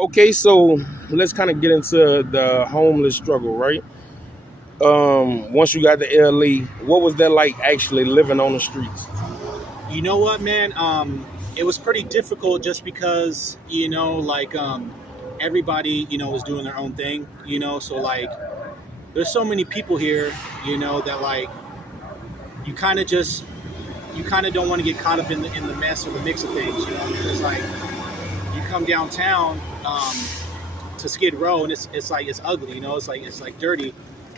Okay, so let's kind of get into the homeless struggle, right? Once you got to LA, what was that like actually living on the streets? You know what, man? It was pretty difficult just because everybody was doing their own thing. So like there's so many people here, that like you kind of just you kind of don't want to get caught up in the mess or the mix of things. Because like you come downtown to Skid Row and it's like it's ugly. It's like dirty.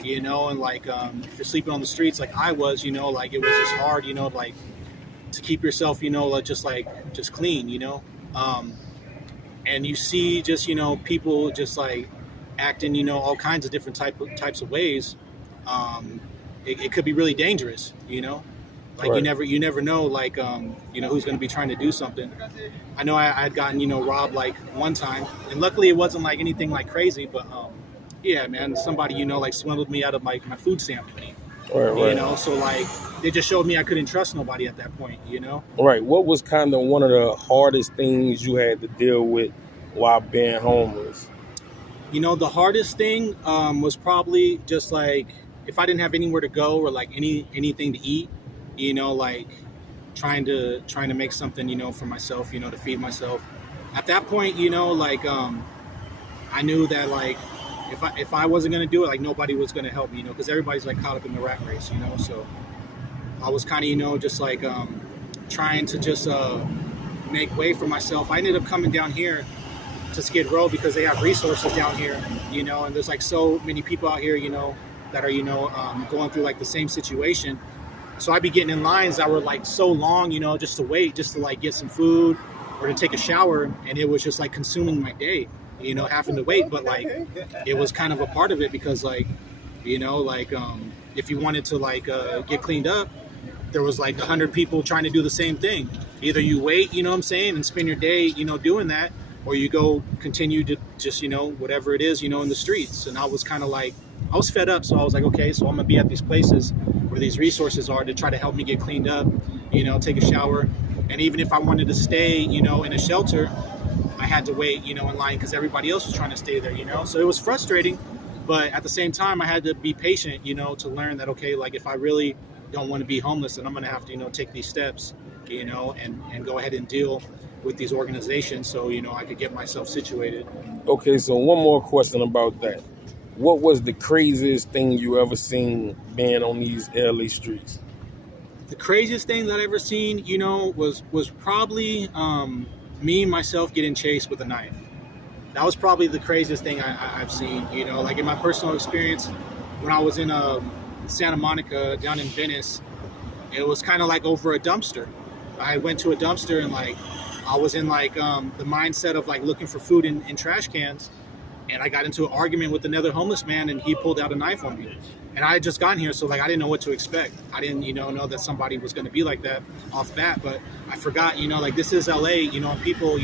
And like if you're sleeping on the streets like I was, like it was just hard. Like to keep yourself, like just clean, um, and you see just people just like acting, all kinds of different types of ways. Um, it could be really dangerous, like Right. you never know, like who's going to be trying to do something. I know I had gotten robbed like one time, and luckily it wasn't like anything like crazy, but yeah, man, somebody like swindled me out of my food stamp money. Right, right, So like they just showed me I couldn't trust nobody at that point. right. What was kind of one of the hardest things you had to deal with while being homeless? The hardest thing was probably just like if I didn't have anywhere to go or like anything to eat, like trying to make something, for myself, to feed myself. At that point, like I knew that like if I wasn't gonna do it, like nobody was gonna help me, because everybody's like caught up in the rat race, So I was kind of, just like trying to just make way for myself. I ended up coming down here to Skid Row because they have resources down here, and there's like so many people out here, that are, going through like the same situation. So I'd be getting in lines that were like so long, just to wait, just to like get some food or to take a shower. And it was just like consuming my day, having to wait. But like, it was kind of a part of it because like, if you wanted to like get cleaned up, there was like 100 people trying to do the same thing. Either you wait, what I'm saying, and spend your day, doing that, or you go continue to just, whatever it is, in the streets. And I was kind of like, I was fed up. So I was like, okay, so I'm gonna be at these places where these resources are to try to help me get cleaned up, take a shower. And even if I wanted to stay, in a shelter, I had to wait, in line because everybody else was trying to stay there, So it was frustrating, but at the same time, I had to be patient, to learn that, okay, like if I really don't want to be homeless, then I'm going to have to, take these steps, and go ahead and deal with these organizations so, I could get myself situated. Okay, so one more question about that. What was the craziest thing you ever seen being on these LA streets? The craziest thing that I ever seen, was probably me myself getting chased with a knife. That was probably the craziest thing I've seen. Like in my personal experience, when I was in Santa Monica down in Venice, it was kind of like over a dumpster. I went to a dumpster and like I was in like the mindset of like looking for food in trash cans, and I got into an argument with another homeless man, and he pulled out a knife on me. And I had just gotten here, so like I didn't know what to expect. I didn't, know that somebody was going to be like that off bat. But I forgot, like this is LA, and people,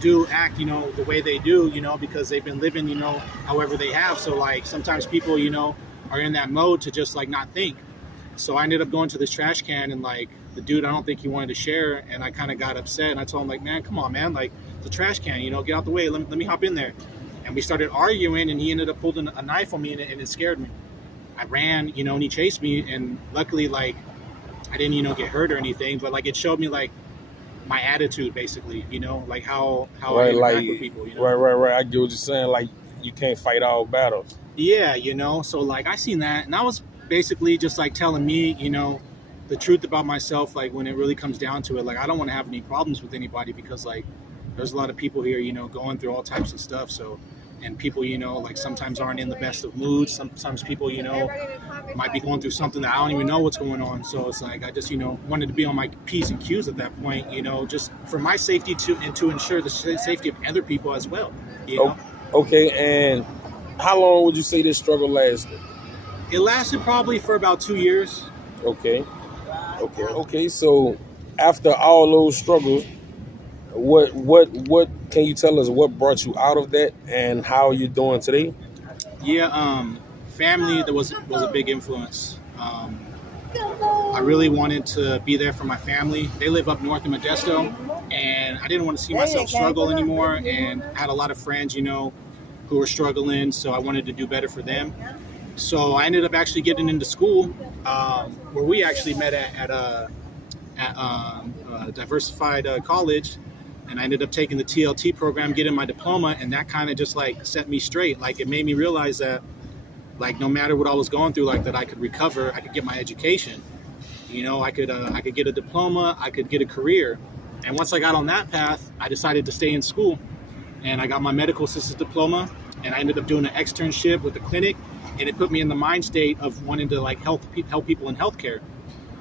do act, the way they do, because they've been living, however they have. So like sometimes people, are in that mode to just like not think. So I ended up going to this trash can, and like the dude, I don't think he wanted to share, and I kind of got upset. And I told him like, man, come on, man, like the trash can, get out the way. Let me hop in there. And we started arguing, and he ended up pulling a knife on me, and it scared me. I ran, and he chased me, and luckily, like, I didn't, get hurt or anything, but like it showed me like my attitude, basically, like how I Right, interact like with people, right. I get what you're saying. Like you can't fight all battles. Yeah, so like I seen that, and that was basically just like telling me, the truth about myself. Like when it really comes down to it, like I don't want to have any problems with anybody because like there's a lot of people here, going through all types of stuff. So, and people, like sometimes aren't in the best of moods. Sometimes people, might be going through something that I don't even know what's going on. So it's like I just, wanted to be on my P's and Q's at that point, just for my safety and to ensure the safety of other people as well. Okay, and how long would you say this struggle lasted? It lasted probably for about 2 years. Okay. So after all those struggles, what can you tell us? What brought you out of that, and how are you doing today? Yeah, family that was a big influence. I really wanted to be there for my family. They live up north in Modesto, and I didn't want to see myself struggle anymore. And I had a lot of friends, who were struggling, so I wanted to do better for them. So I ended up actually getting into school, where we actually met at diversified college, and I ended up taking the TLT program, getting my diploma, and that kind of just like set me straight. Like it made me realize that like no matter what I was going through, like that I could recover, I could get my education. I could get a diploma, I could get a career. And once I got on that path, I decided to stay in school, and I got my medical assistant diploma, and I ended up doing an externship with the clinic, and it put me in the mind state of wanting to like help people in healthcare.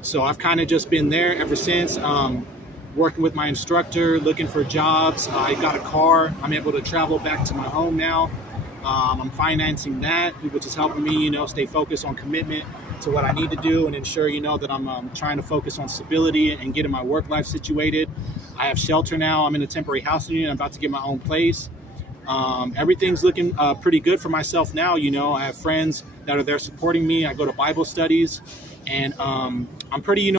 So I've kind of just been there ever since, working with my instructor, looking for jobs. I got a car. I'm able to travel back to my home now. I'm financing that, which is helping me, stay focused on commitment to what I need to do and ensure, that I'm trying to focus on stability and getting my work life situated. I have shelter now. I'm in a temporary housing unit. I'm about to get my own place. Everything's looking pretty good for myself now. I have friends that are there supporting me. I go to Bible studies, and I'm pretty,